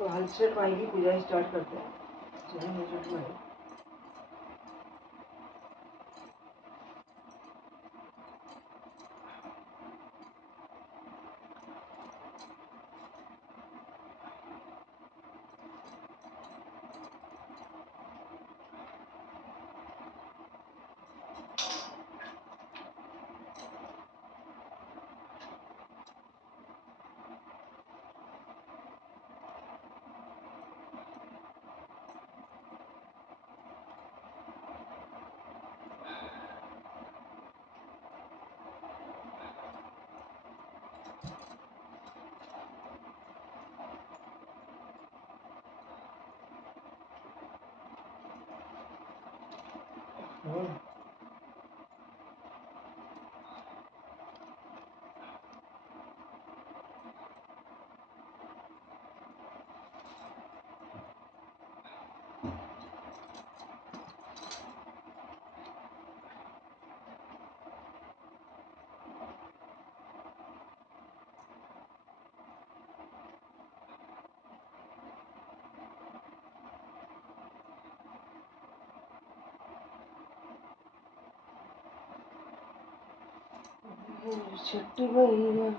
तो हलचट माई की पूजा स्टार्ट करते हैं। जय हलचट माई। छठ मैया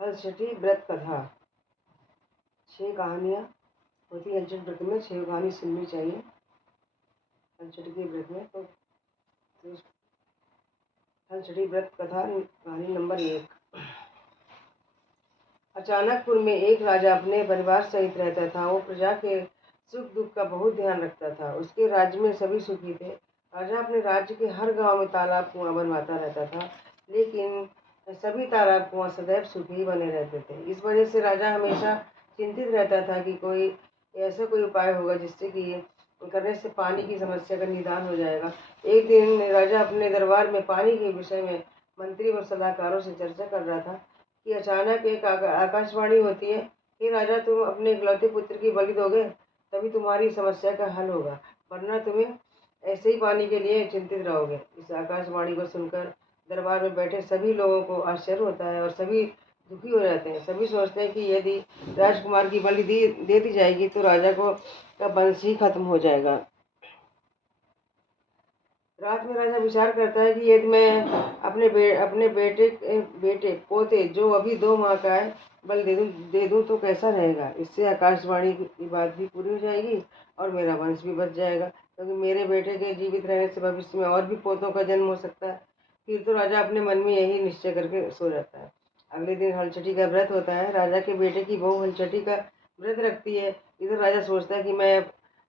हलचटी व्रत कथा। 6 कहानियाँ होती है हलचट व्रत में। 6 कहानी सुननी चाहिए हलचटी के व्रत में। तो हलचटी व्रत कथा कहानी नंबर 1। अचानकपुर में एक राजा अपने परिवार सहित रहता था। वो प्रजा के सुख दुख का बहुत ध्यान रखता था। उसके राज्य में सभी सुखी थे। राजा अपने राज्य के हर गांव में तालाब कुआं बनवाता रहता था, लेकिन सभी तालाब कुआं सदैव सूखे ही बने रहते थे। इस वजह से राजा हमेशा चिंतित रहता था कि कोई उपाय होगा जिससे कि करने से पानी की समस्या का निदान हो जाएगा। एक दिन राजा अपने दरबार में पानी के विषय में मंत्री और सलाहकारों से चर्चा कर रहा था कि अचानक एक आकाशवाणी होती है, हे राजा, तुम अपने इकलौते पुत्र की बलि दोगे तभी तुम्हारी समस्या का हल होगा, वरना तुम्हें ऐसे ही पानी के लिए चिंतित रहोगे। इस आकाशवाणी को सुनकर दरबार में बैठे सभी लोगों को आश्चर्य होता है और सभी दुखी हो जाते हैं। सभी सोचते हैं कि यदि राजकुमार की बलि दे दी जाएगी तो राजा का वंश ही खत्म हो जाएगा। रात में राजा विचार करता है कि यदि मैं अपने बेटे पोते जो अभी 2 माह का है बल दे दूं तो कैसा रहेगा। इससे आकाशवाणी की बात भी पूरी हो जाएगी और मेरा वंश भी बच जाएगा, क्योंकि मेरे बेटे के जीवित रहने से भविष्य में और भी पोतों का जन्म हो सकता है। फिर तो राजा अपने मन में यही निश्चय करके सो जाता है। अगले दिन हलचटी का व्रत होता है। राजा के बेटे की बहू हलचटी का व्रत रखती है। इधर राजा सोचता है कि मैं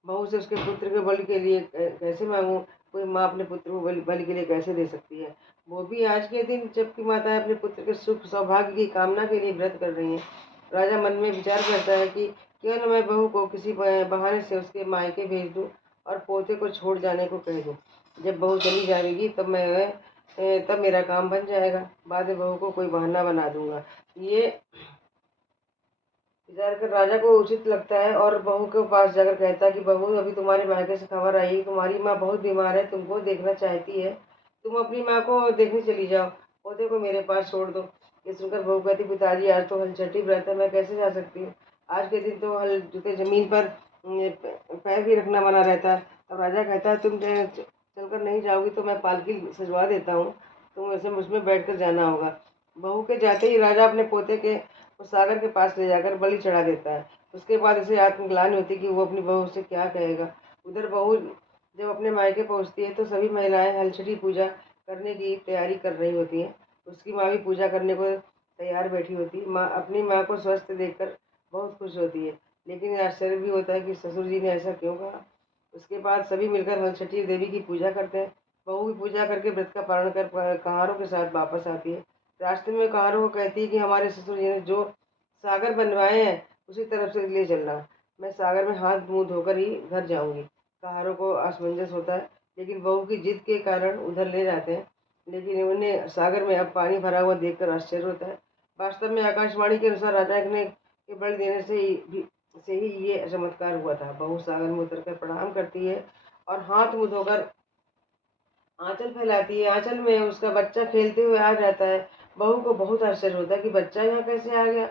बहू से उसके पुत्र के बलि के लिए कैसे मांगू। कोई माँ अपने पुत्र को बलि के लिए कैसे दे सकती है, वो भी आज के दिन जबकि माताएं अपने पुत्र के सुख सौभाग्य की कामना के लिए व्रत कर रही हैं। राजा मन में विचार करता है कि क्यों न मैं बहू को किसी बहाने से उसके मायके भेज दूं और पोते को छोड़ जाने को कह दूं। जब बहू चली जाएगी तब मेरा काम बन जाएगा। बाद में बहू को कोई बहाना बना दूंगा। ये विचार कर राजा को उचित लगता है और बहू के पास जाकर कहता है कि बहू, अभी तुम्हारे मायके से खबर आई, तुम्हारी माँ बहुत बीमार है, तुमको देखना चाहती है, तुम अपनी माँ को देखने चली जाओ, पोते को मेरे पास छोड़ दो। ये सुनकर बहू कहती, पिताजी आज तो हल छठी व्रत है, मैं कैसे जा सकती हूँ। आज के दिन तो हल जूते जमीन पर पैर भी रखना मना रहता है। अब राजा कहता है, तुम चलकर नहीं जाओगी तो मैं पालकी सजवा देता हूँ, तुम वैसे उसमें बैठ कर जाना होगा। बहू के जाते ही राजा अपने पोते के उस सागर के पास ले जाकर बलि चढ़ा देता है। उसके बाद इसे आत्मग्लानि होती कि वो अपनी बहू से क्या कहेगा। उधर बहू जब अपने मायके पहुंचती है तो सभी महिलाएं हलछठी पूजा करने की तैयारी कर रही होती हैं। उसकी माँ भी पूजा करने को तैयार बैठी होती। माँ अपनी माँ को स्वस्थ देखकर बहुत खुश होती है, लेकिन आश्चर्य भी होता है कि ससुर जी ने ऐसा क्यों कहा। उसके बाद सभी मिलकर हलछठी देवी की पूजा करते हैं। बहू भी पूजा करके व्रत का पारण कर कहारों के साथ वापस आती है। रास्ते में कहारों को कहती है कि हमारे ससुर जी ने जो सागर बनवाए हैं उसी तरफ से ले चलना, मैं सागर में हाथ मुंह धोकर ही घर जाऊंगी। कहारों को असमंजस होता है, लेकिन बहू की जिद के कारण उधर ले जाते हैं। लेकिन उन्हें सागर में अब पानी भरा हुआ देखकर आश्चर्य होता है। वास्तव में आकाशवाणी के अनुसार राजा ने के बल देने से ही ये चमत्कार हुआ था। बहू सागर में उतरकर प्रणाम करती है और हाथ मुंह धोकर आंचल फैलाती है। आंचल में उसका बच्चा खेलते हुए आ जाता है। बहू को बहुत आश्चर्य होता है कि बच्चा यहाँ कैसे आ गया।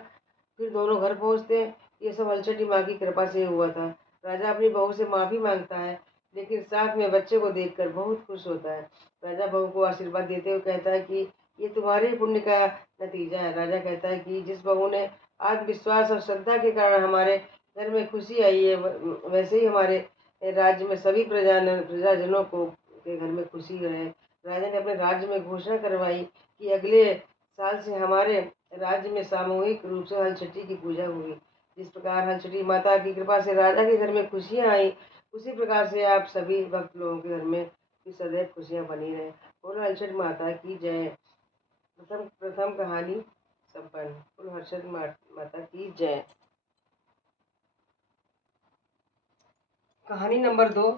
फिर दोनों घर पहुंचते हैं। ये सब हलचटी माँ की कृपा से हुआ था। राजा अपनी बहू से माफी मांगता है, लेकिन साथ में बच्चे को देखकर बहुत खुश होता है। राजा बहू को आशीर्वाद देते हुए कहता है कि ये तुम्हारे पुण्य का नतीजा है। राजा कहता है कि जिस बहू ने आत्मविश्वास और श्रद्धा के कारण हमारे घर में खुशी आई है, वैसे ही हमारे राज्य में सभी प्रजाजनों को के घर में खुशी रहे। राजा ने अपने राज्य में घोषणा करवाई कि अगले साल से हमारे राज्य में सामूहिक रूप से हलछठी की पूजा हुई। जिस प्रकार हलछठी माता की कृपा से राजा के घर में खुशियां आई, उसी प्रकार से आप सभी भक्त लोगों के घर में भी सदैव खुशियां बनी रहे। बोलो हलछठ माता की जय। प्रथम प्रथम कहानी संपन्न। बोलो हलछठ माता की जय। कहानी नंबर 2।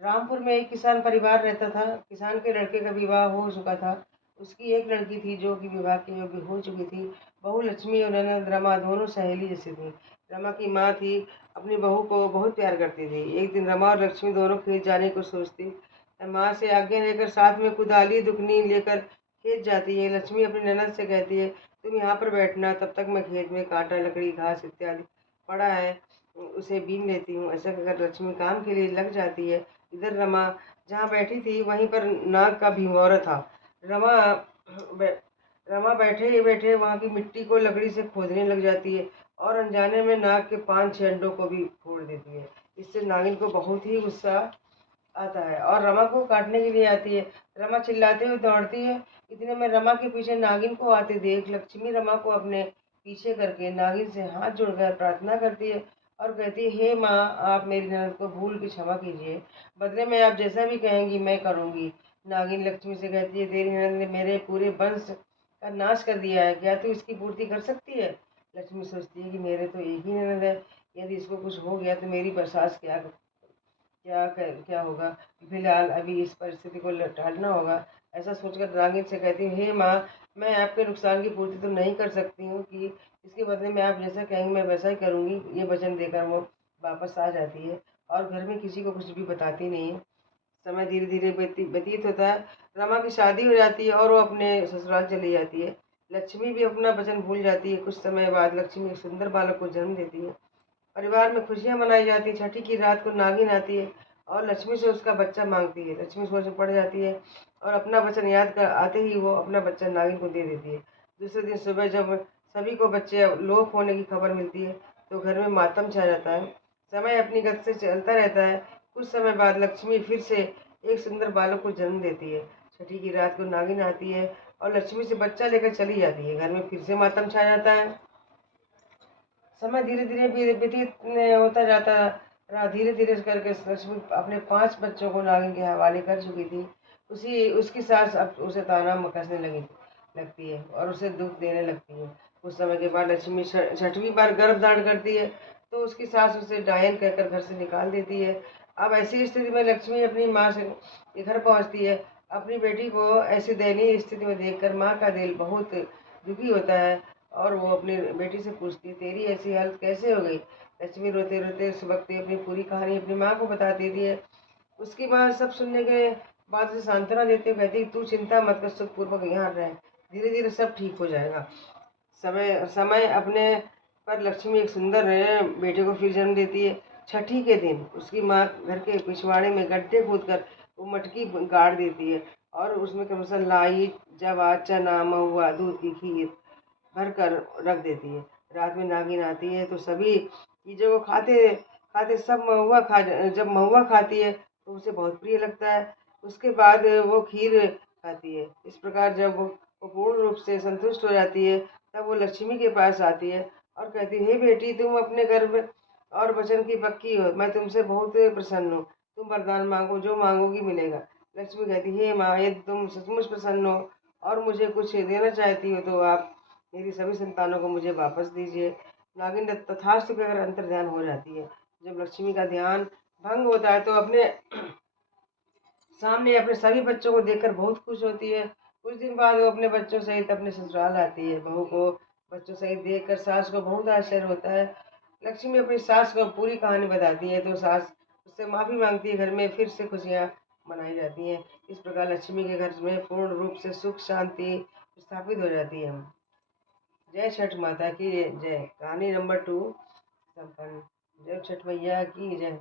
रामपुर में एक किसान परिवार रहता था। किसान के लड़के का विवाह हो चुका था। उसकी एक लड़की थी जो कि विवाह के योग्य हो चुकी थी। बहू लक्ष्मी और ननद रमा दोनों सहेली जैसी थी। रमा की माँ थी, अपनी बहू को बहुत प्यार करती थी। एक दिन रमा और लक्ष्मी दोनों खेत जाने को सोचती। माँ से आज्ञा लेकर साथ में कुदाली दुकनी लेकर खेत जाती है। लक्ष्मी अपनी ननद से कहती है, तुम यहाँ पर बैठना, तब तक मैं खेत में कांटा लकड़ी घास इत्यादि पड़ा है उसे बीन लेती हूँ। ऐसा कहकर लक्ष्मी काम के लिए लग जाती है। इधर रमा जहाँ बैठी थी वहीं पर नाग का भिंगौरा था। रमा बै- रमा बैठे ही बैठे वहाँ की मिट्टी को लकड़ी से खोदने लग जाती है और अनजाने में नाग के 5-6 अंडों को भी फोड़ देती है। इससे नागिन को बहुत ही गुस्सा आता है और रमा को काटने के लिए आती है। रमा चिल्लाते हुए दौड़ती है। इतने में रमा के पीछे नागिन को आते देख लक्ष्मी रमा को अपने पीछे करके नागिन से हाथ जोड़कर प्रार्थना करती है और कहती है, हे माँ, आप मेरी ननद को भूल के क्षमा कीजिए, बदले में आप जैसा भी कहेंगी मैं करूँगी। नागिन लक्ष्मी से कहती है, तेरी ननद ने मेरे पूरे वंश का नाश कर दिया है, क्या तू इसकी पूर्ति कर सकती है। लक्ष्मी सोचती है कि मेरे तो एक ही ननद है, यदि इसको कुछ हो गया तो मेरी बरसात क्या होगा। फिलहाल अभी इस परिस्थिति को टालना होगा। ऐसा सोचकर नागिन से कहती हूँ, हे माँ, मैं आपके नुकसान की पूर्ति तो नहीं कर सकती हूँ कि इसके बदले में आप जैसा कहेंगे मैं वैसा ही करूँगी। ये वचन देकर वो वापस आ जाती है और घर में किसी को कुछ भी बताती नहीं है। समय धीरे धीरे व्यतीत होता है। रमा की शादी हो जाती है और वो अपने ससुराल चली जाती है। लक्ष्मी भी अपना वचन भूल जाती है। कुछ समय बाद लक्ष्मी एक सुंदर बालक को जन्म देती है। परिवार में खुशियां मनाई जाती। छठी की रात को नागिन आती है और लक्ष्मी से उसका बच्चा मांगती है। लक्ष्मी सोच में पड़ जाती है और अपना वचन याद कर आते ही वो अपना बच्चा नागिन को दे देती है। दूसरे दिन सुबह जब सभी को बच्चे लोप होने की खबर मिलती है तो घर में मातम छा जाता है। समय अपनी गति से चलता रहता है। कुछ समय बाद लक्ष्मी फिर से एक सुंदर बालक को जन्म देती है। छठी की रात को नागिन आती है और लक्ष्मी से बच्चा लेकर चली जाती है। घर में फिर से मातम छा जाता है। समय धीरे धीरे व्यतीत होता जाता रहा। धीरे धीरे करके लक्ष्मी अपने 5 बच्चों को नागिन के हवाले कर चुकी थी। उसकी सास अब उसे ताना कसने लगती है और उसे दुख देने लगती है। कुछ समय के बाद लक्ष्मी 6वीं बार गर्भ धारण करती है। तो उसकी सास उसे डायन कहकर घर से निकाल देती है। अब ऐसी स्थिति में लक्ष्मी अपनी माँ से के घर पहुँचती है। अपनी बेटी को ऐसी दयनीय स्थिति में देखकर माँ का दिल बहुत दुखी होता है और वो अपनी बेटी से पूछती है, तेरी ऐसी हालत कैसे हो गई? लक्ष्मी रोते रोते उस वक्त अपनी पूरी कहानी अपनी माँ को बता देती है। उसकी माँ सब सुनने के बाद उसे सांत्वना देते हुए कहती है, तू चिंता मत कर, सुखपूर्वक यहाँ रह, धीरे धीरे सब ठीक हो जाएगा। समय समय अपने पर लक्ष्मी एक सुंदर बेटे को फिर जन्म देती है। छठी के दिन उसकी माँ घर के पिछवाड़े में गड्ढे खोदकर वो मटकी गाड़ देती है और उसमें क्रमशः लाई, जवा, चना, महुआ, दूध की खीर भर कर रख देती है। रात में नागिन आती है तो सभी चीज़ों को खाते खाते जब महुआ खाती है तो उसे बहुत प्रिय लगता है। उसके बाद वो खीर खाती है। इस प्रकार जब वो पूर्ण रूप से संतुष्ट हो जाती है तब वो लक्ष्मी के पास आती है और कहती है, हे बेटी, तुम अपने गर्भ और वचन की पक्की हो, मैं तुमसे बहुत प्रसन्न हूँ, तुम वरदान मांगो, जो मांगोगी मिलेगा। लक्ष्मी कहती है, हे माँ, यदि तुम सचमुच प्रसन्न हो और मुझे कुछ देना चाहती हो तो आप मेरी सभी संतानों को मुझे वापस दीजिए। नागिन तथास्तु कहकर अंतर्ध्यान हो जाती है। जब लक्ष्मी का ध्यान भंग होता है तो अपने सामने अपने सभी बच्चों को देखकर बहुत खुश होती है। कुछ दिन बाद वो अपने बच्चों सहित अपने ससुराल आती है। बहू को बच्चों सहित देखकर सास को बहुत आश्चर्य होता है। लक्ष्मी अपनी सास को पूरी कहानी बताती है तो सास उससे माफी मांगती है। घर में फिर से खुशियाँ मनाई जाती हैं। इस प्रकार लक्ष्मी के घर में पूर्ण रूप से सुख शांति स्थापित हो जाती है। जय छठ माता की जय। कहानी नंबर 2 संपन्न। जय छठ मैया की जय।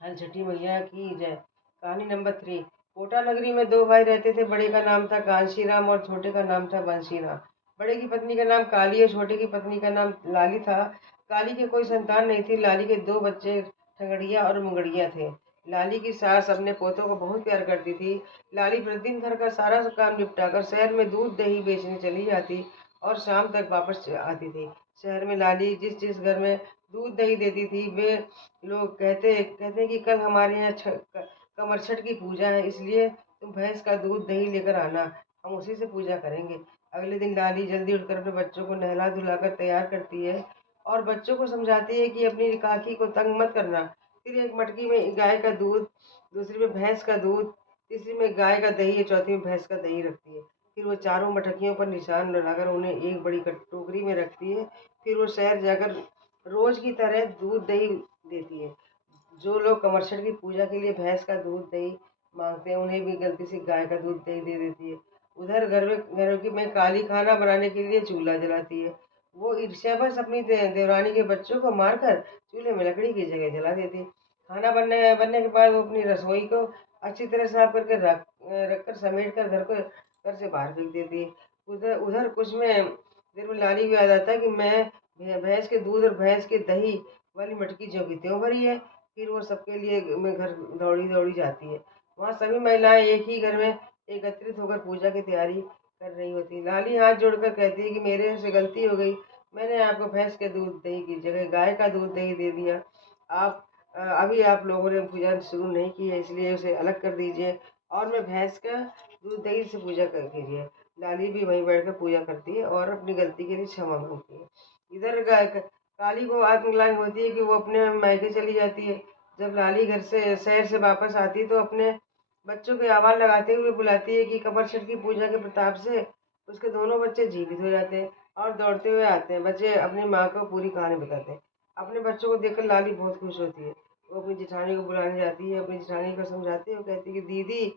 हल छठी मैया की जय। कहानी नंबर 3। कोटा नगरी में 2 भाई रहते थे। बड़े का नाम था कांशीराम और छोटे का नाम था बंशीराम। बड़े की पत्नी का नाम काली और छोटे की पत्नी का नाम लाली था। काली के कोई संतान नहीं थी। लाली के 2 बच्चे ठंगड़िया और मुंगड़िया थे। लाली की सास अपने पोतों को बहुत प्यार करती थी। लाली प्रतिदिन घर का सारा काम निपटाकर शहर में दूध दही बेचने चली जाती और शाम तक वापस आती थी। शहर में लाली जिस जिस घर में दूध दही देती थी वे लोग कहते कि कल हमारे यहाँ कमरछठ की पूजा है, इसलिए तुम भैंस का दूध दही लेकर आना, हम उसी से पूजा करेंगे। अगले दिन लाली जल्दी उठकर अपने बच्चों को नहला धुलाकर तैयार करती है और बच्चों को समझाती है कि अपनी काकी को तंग मत करना। फिर एक मटकी में गाय का दूध, दूसरी में भैंस का दूध, तीसरी में गाय का दही, चौथी में भैंस का दही रखती है। फिर वो चारों मटकियों पर निशान लगाकर उन्हें एक बड़ी टोकरी में रखती है। फिर वो शहर जाकर रोज की तरह दूध दही देती है। जो लोग कमरछठ की पूजा के लिए भैंस का दूध दही मांगते हैं उन्हें भी गलती से गाय का दूध दही दे देती है। उधर घर में काली खाना बनाने के लिए चूल्हा जलाती है। वो ईर्ष्यावश अपनी देवरानी के बच्चों को मारकर चूल्हे में लकड़ी की जगह जला देती है। खाना बनने के बाद वो अपनी रसोई को अच्छी तरह साफ करके रखकर समेट कर घर से बाहर फेंक देती है। उधर उधर कुछ में देर में लाली को याद आता है कि मैं भैंस के दूध और भैंस के दही वाली मटकी जो कि त्यों भरी है। फिर वो सबके लिए में घर दौड़ी दौड़ी जाती है। वहाँ सभी महिलाएं एक ही घर में एकत्रित होकर पूजा की तैयारी कर रही होती। लाली हाथ जोड़कर कहती है कि मेरे से गलती हो गई, मैंने आपको भैंस के दूध दही की जगह गाय का दूध दही दे दिया। अभी आप लोगों ने पूजा शुरू नहीं की है, इसलिए उसे अलग कर दीजिए और मैं भैंस का दूध दही से पूजा कर कीजिए। लाली भी वहीं बैठकर पूजा करती है और अपनी गलती के लिए क्षमा मांगती है। इधर काली को आत्मग्लानि होती है कि वो अपने मायके चली जाती है। जब लाली घर से शहर से वापस आती है तो अपने बच्चों के आवाज लगाते हुए बुलाती है कि कमरछठ की पूजा के प्रताप से उसके दोनों बच्चे जीवित हो जाते हैं और दौड़ते हुए आते हैं। बच्चे अपनी माँ को पूरी कहानी बताते हैं। अपने बच्चों को देखकर लाली बहुत खुश होती है। वो अपनी जेठानी को बुलाने जाती है। अपनी जेठानी को समझाती है। वो कहती है कि दीदी,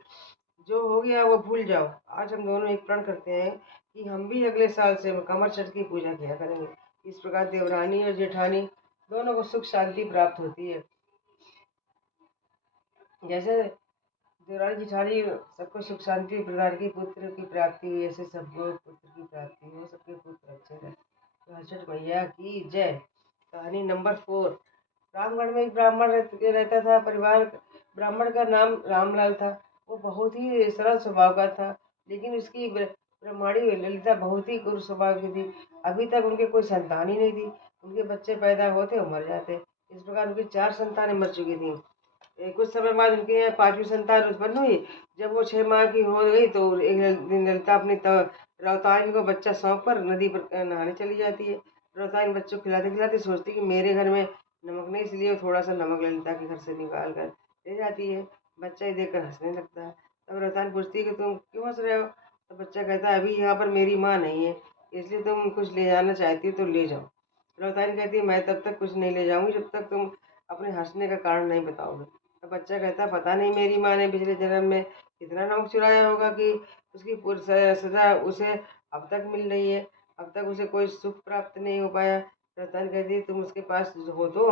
जो हो गया वो भूल जाओ। आज हम दोनों एक प्रण करते हैं कि हम भी अगले साल से कमरछठ की पूजा किया करेंगे। इस प्रकार देवरानी और जेठानी दोनों को सुख शांति प्राप्त होती है। जैसे देवरानी जेठानी सबको सुख शांति प्रदान की, पुत्र की प्राप्ति हुई, ऐसे सबको पुत्र की प्राप्ति हो, सबके पुत्र अच्छे रहे। तो छठ मैया की जय। कहानी नंबर 4। रामगढ़ में एक ब्राह्मण रहता था। ब्राह्मण का नाम रामलाल था। वो बहुत ही सरल स्वभाव का था, लेकिन उसकी ब्रह्माणी ललिता बहुत ही क्रूर स्वभाव की थी। अभी तक उनके कोई संतान ही नहीं थी। उनके बच्चे पैदा होते और मर जाते। इस प्रकार उनकी 4 संतानें मर चुकी थी। कुछ समय बाद उनके यहाँ 5वीं संतान उत्पन्न हुई। जब वो 6 माह की हो गई तो एक दिन ललिता अपनी रौताइन को बच्चा सौंप कर नदी पर नहाने चली जाती है। रौतान बच्चों को खिलाते खिलाते सोचती कि मेरे घर में नमक नहीं, इसलिए वो थोड़ा सा नमक ललिता के घर से निकाल कर ले जाती है। बच्चा ये देखकर हंसने लगता है। तब रौतान पूछती है कि तुम क्यों हंस रहे हो? तो बच्चा कहता है अभी यहाँ पर मेरी माँ नहीं है, इसलिए तुम कुछ ले जाना चाहती हो तो ले जाओ। रौतान कहती है मैं तब तक कुछ नहीं ले जाऊंगी जब तक तुम अपने हंसने का कारण नहीं बताओगे। तो बच्चा कहता है पता नहीं मेरी माँ ने पिछले जन्म में कितना नमक चुराया होगा कि उसकी सजा उसे अब तक मिल रही है, अब तक उसे कोई सुख प्राप्त नहीं हो पाया। रतन कहती तुम उसके पास हो तो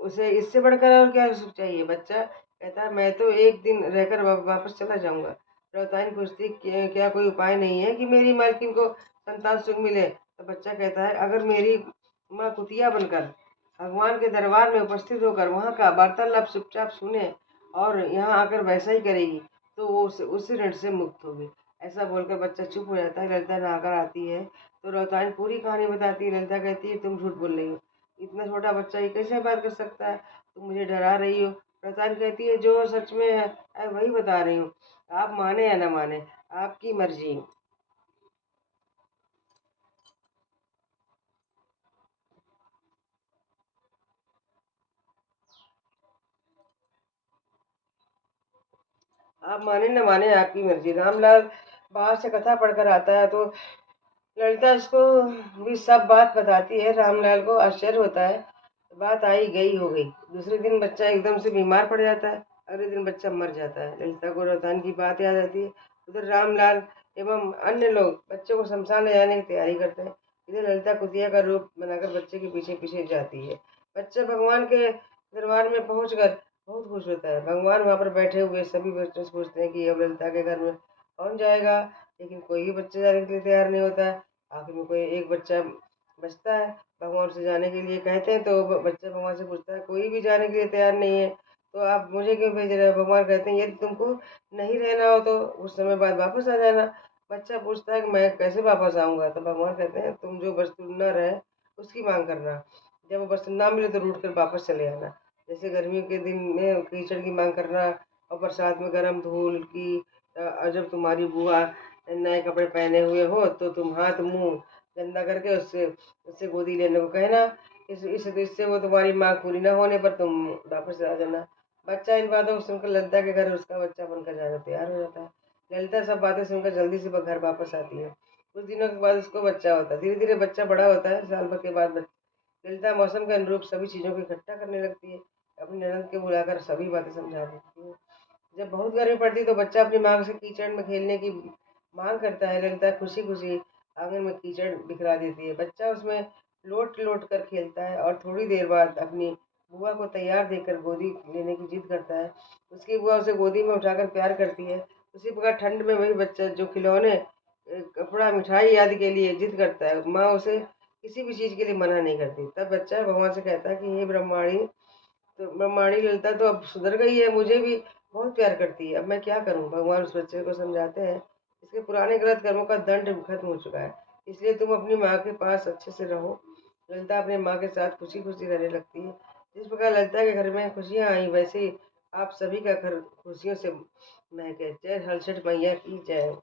उसे इससे बढ़कर और क्या सुख चाहिए? बच्चा कहता है मैं तो एक दिन रहकर वापस चला जाऊंगा। रौतानी पूछती क्या कोई उपाय नहीं है कि मेरी मालकिन को संतान सुख मिले? तो बच्चा कहता है अगर मेरी माँ कुतिया बनकर भगवान के दरबार में उपस्थित होकर वहाँ का वार्तालाप चुपचाप सुने और यहाँ आकर वैसा ही करेगी तो वो उस ऋण से मुक्त होगी। ऐसा बोलकर बच्चा चुप हो जाता है। ललिता नहाकर आती है तो रौतानी पूरी कहानी बताती है। ललिता कहती है तुम झूठ बोल रही हो, इतना छोटा बच्चा ये कैसे बात कर सकता है? तुम मुझे डरा रही हो। रौतानी कहती है जो सच में है वही बता रही हूँ, आप माने या ना माने आपकी मर्जी। आप माने न माने आपकी मर्जी। रामलाल बाहर से कथा पढ़कर आता है तो ललिता उसको भी सब बात बताती है। रामलाल को आश्चर्य होता है, बात आई गई हो गई। दूसरे दिन बच्चा एकदम से बीमार पड़ जाता है, अगले दिन बच्चा मर जाता है। ललिता को रतन की बात याद आती है। उधर रामलाल एवं अन्य लोग बच्चे को शमशान ले जाने की तैयारी करते हैं। इधर ललिता कुतिया का रूप बनाकर बच्चे के पीछे पीछे जाती है। बच्चा भगवान के दरबार में पहुंचकर बहुत खुश होता है। भगवान वहां पर बैठे हुए सभी बच्चों से पूछते हैं कि अब ललिता के घर में कौन जाएगा, लेकिन कोई भी बच्चा जाने के लिए तैयार नहीं होता है। आखिर में कोई एक बच्चा बचता है। भगवान से जाने के लिए कहते हैं तो बच्चा भगवान से पूछता है कोई भी जाने के लिए तैयार नहीं है तो आप मुझे क्यों भेज रहे हो? भगवान कहते हैं यदि तुमको नहीं रहना हो तो उस समय बाद वापस आ जाना। बच्चा पूछता है कि मैं कैसे वापस आऊंगा? तो भगवान कहते हैं तुम जो वस्तु न रहे उसकी मांग करना, जब वो वस्तु ना मिले तो रूठ कर वापस चले आना। जैसे गर्मियों के दिन में कीचड़ की मांग करना और बरसात में गर्म धूल की। जब तुम्हारी बुआ नए कपड़े पहने हुए हो तो तुम हाथ मुंह गंदा करके उससे उससे गोदी लेने को कहना। इससे वो तुम्हारी मांग पूरी न होने पर तुम वापस आ जाना। बच्चा इन बातों को सुनकर ललिता के घर उसका बच्चा बनकर जाना तैयार हो जाता है। ललिता सब बातें सुनकर जल्दी से घर वापस आती है। कुछ दिनों के बाद उसको बच्चा होता है। धीरे धीरे बच्चा बड़ा होता है। साल भर के बाद ललिता मौसम के अनुरूप सभी चीजों को इकट्ठा करने लगती है। अपनी ननद के बुलाकर सभी बातें समझा देती है। जब बहुत गर्मी पड़ती है तो बच्चा अपनी माँ से कीचड़ में खेलने की मांग करता है। ललिता खुशी खुशी आंगन में कीचड़ बिखरा देती है। बच्चा उसमें लोट लोट कर खेलता है और थोड़ी देर बाद अपनी बुआ को तैयार देखकर गोदी लेने की जिद करता है। उसकी बुआ उसे गोदी में उठाकर प्यार करती है। उसी प्रकार ठंड में वही बच्चा जो खिलौने कपड़ा मिठाई आदि के लिए जिद करता है, माँ उसे किसी भी चीज के लिए मना नहीं करती। तब बच्चा भगवान से कहता है कि हे ब्रह्माणी, तो ब्रह्माणी ललिता तो अब सुधर गई है, मुझे भी बहुत प्यार करती है, अब मैं क्या करूं? भगवान उस बच्चे को समझाते हैं इसके पुराने गलत कर्मों का दंड खत्म हो चुका है, इसलिए तुम अपनी माँ के पास अच्छे से रहो। ललिता अपनी माँ के साथ खुशी खुशी रहने लगती है। जिस प्रकार ललिता के घर में खुशियां आई वैसे ही आप सभी का घर खुशियों से महके। जय हलचट मैया की जय।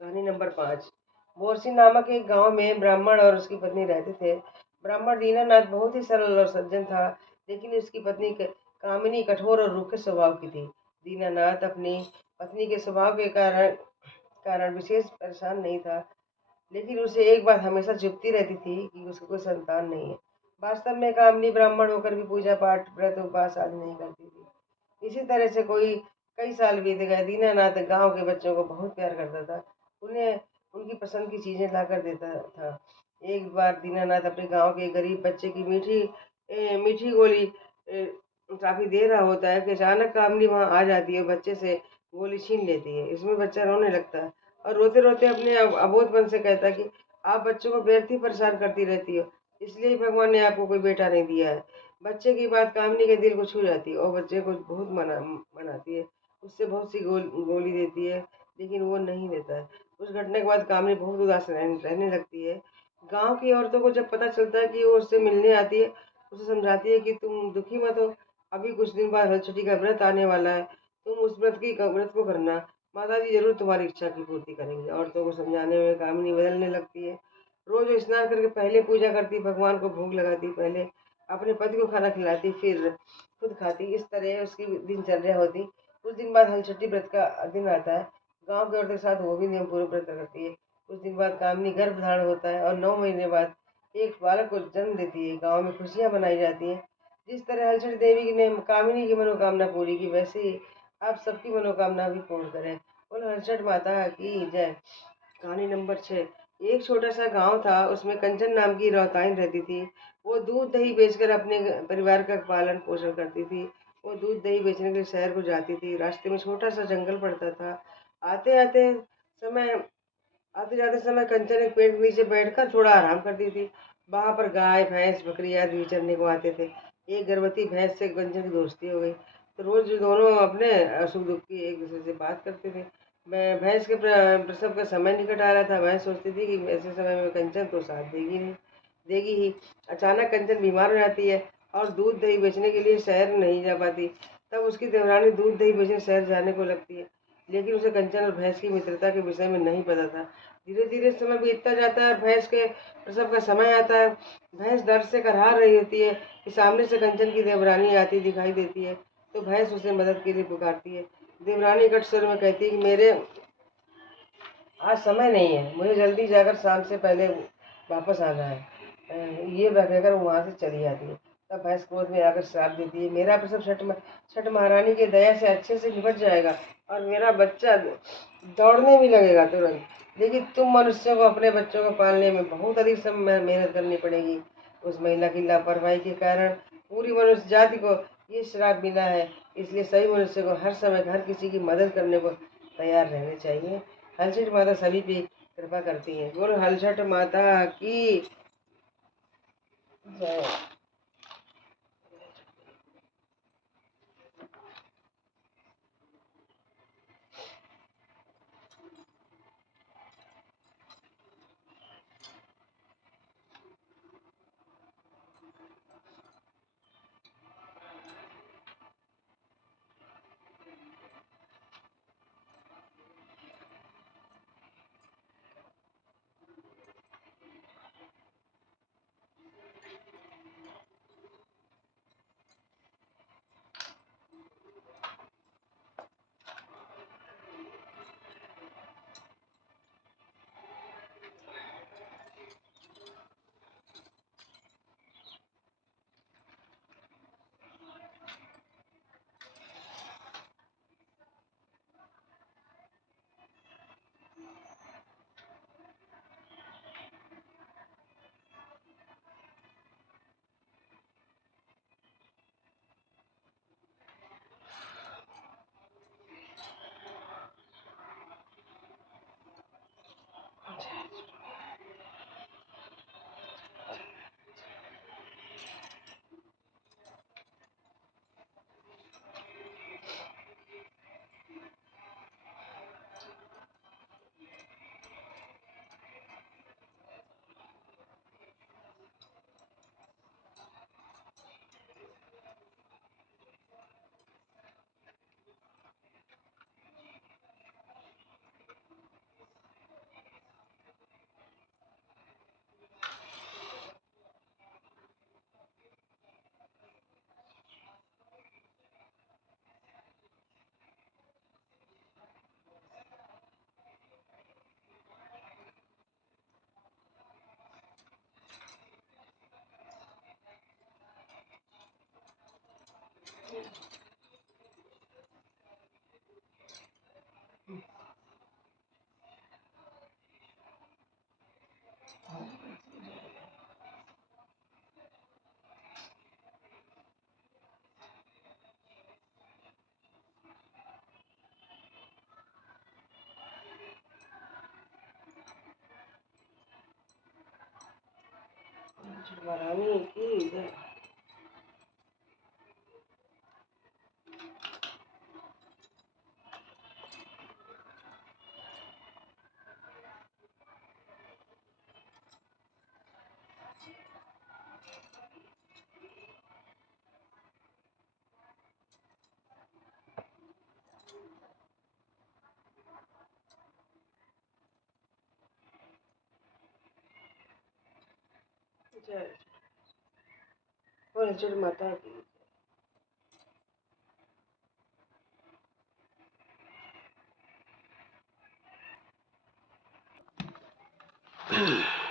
कहानी नंबर 5। बोरसी नामक एक गांव में ब्राह्मण और उसकी पत्नी रहते थे। ब्राह्मण दीनानाथ बहुत ही सरल और सज्जन था, लेकिन उसकी पत्नी कामिनी कठोर और रूखे स्वभाव की थी। दीनानाथ अपनी पत्नी के स्वभाव के कारण कारण विशेष परेशान नहीं था, लेकिन उसे एक बात हमेशा चुभती रहती थी कि उसको कोई संतान नहीं है। वास्तव में कामिनी ब्राह्मण होकर भी पूजा पाठ व्रत उपवास आदि नहीं करती थी। इसी तरह से कई साल बीत गए। दीनानाथ गांव के बच्चों को बहुत प्यार करता था, उन्हें उनकी पसंद की चीजें लाकर देता था। एक बार दीनानाथ अपने गांव के गरीब बच्चे की मीठी गोली काफी दे रहा होता है कि अचानक कामनी वहां आ जाती है, बच्चे से गोली छीन लेती है। इसमें बच्चा रोने लगता है और रोते रोते अपने अबोधपन से कहता है कि आप बच्चों को व्यर्थ ही परेशान करती रहती हो, इसलिए ही भगवान ने आपको कोई बेटा नहीं दिया है। बच्चे की बात कामनी के दिल को छू जाती है और बच्चे को बहुत मनाती है, उससे बहुत सी गोली देती है, लेकिन वो नहीं देता है। उस घटना के बाद कामनी बहुत उदास रहने लगती है। गांव की औरतों को जब पता चलता है कि वो उससे मिलने आती है, उसे समझाती है कि तुम दुखी मत हो, अभी कुछ दिन बाद हलछठी का व्रत आने वाला है, तुम उस व्रत को करना, माता जी जरूर तुम्हारी इच्छा की पूर्ति करेंगे। औरतों को समझाने में कामिनी बदलने लगती है रोज वो स्नान करके पहले पूजा करती, भगवान को भोग लगाती, पहले अपने पति को खाना खिलाती, फिर खुद खाती। इस तरह उसकी दिनचर्या होती। कुछ दिन बाद हलछठी व्रत का दिन आता है। गांव की औरतों के साथ वो भी नियम पूर्वक व्रत करती है। कुछ दिन बाद कामिनी गर्भ धारण होता है और 9 महीने बाद एक बालक को जन्म देती है। गांव में खुशियां मनाई जाती हैं। जिस तरह हलछठी देवी ने कामिनी की मनोकामना पूरी की, वैसे ही आप सबकी मनोकामना भी पूर्ण करें। बोलो हलछठ माता की जय। कहानी नंबर 6। एक छोटा सा गांव था, उसमें कंचन नाम की रौताइन रहती थी। वो दूध दही बेचकर अपने परिवार का पालन पोषण करती थी। वो दूध दही बेचने के लिए शहर को जाती थी। रास्ते में छोटा सा जंगल पड़ता था। आते आते समय आते जाते समय कंचन एक पेड़ के नीचे बैठकर थोड़ा आराम करती थी। वहां पर गाय भैंस बकरी आदि भी चरने को आते थे। एक गर्भवती भैंस से कंचन की दोस्ती हो गई, तो रोज दोनों अपने सुख दुख की एक दूसरे से बात करते थे। मैं भैंस के प्रसव का समय निकट आ रहा था। भैंस सोचती थी कि ऐसे समय में कंचन तो साथ देगी ही। अचानक कंचन बीमार हो जाती है और दूध दही बेचने के लिए शहर नहीं जा पाती। तब उसकी देवरानी दूध दही बेचने शहर जाने को लगती है, लेकिन उसे कंचन और भैंस की मित्रता के विषय में नहीं पता था। धीरे धीरे समय बीतता जाता है और भैंस के प्रसव का समय आता है। भैंस दर्द से करहा रही होती है कि सामने से कंचन की देवरानी आती दिखाई देती है, तो भैंस उसे मदद के लिए पुकारती है। देवरानी कट स्वर में कहती है कि मेरे आज समय नहीं है, मुझे जल्दी जाकर शाम से पहले वापस आना है। ये कहकर वो वहां से चली जाती है। तब भैंस क्रोध में आकर श्राप देती है, मेरा प्रसव छठ महारानी की दया से अच्छे से निपट जाएगा और मेरा बच्चा दौड़ने भी लगेगा तुरंत। लेकिन तुम मनुष्यों को अपने बच्चों को पालने में बहुत अधिक समय मेहनत करनी पड़ेगी। उस महिला की लापरवाही के कारण पूरी मनुष्य जाति को ये श्राप मिला है। इसलिए सभी मनुष्य को हर समय हर किसी की मदद करने को तैयार रहने चाहिए। हलछठ माता सभी पे कृपा करती है। बोलो हलछठ माता की जय। महारानी की जय। जय बोलो जय माता की